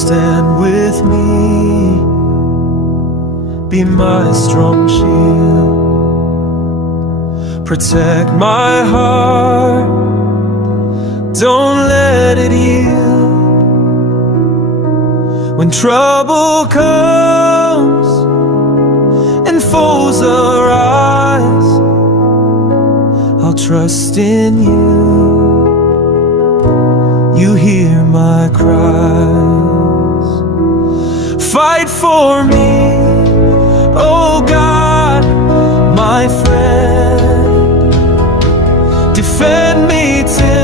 stand with me, be my strong shield, protect my heart, don't let it yield. When trouble comes and foes arise, I'll trust in you. You hear my cries. Fight for me, oh God, my friend. Defend me till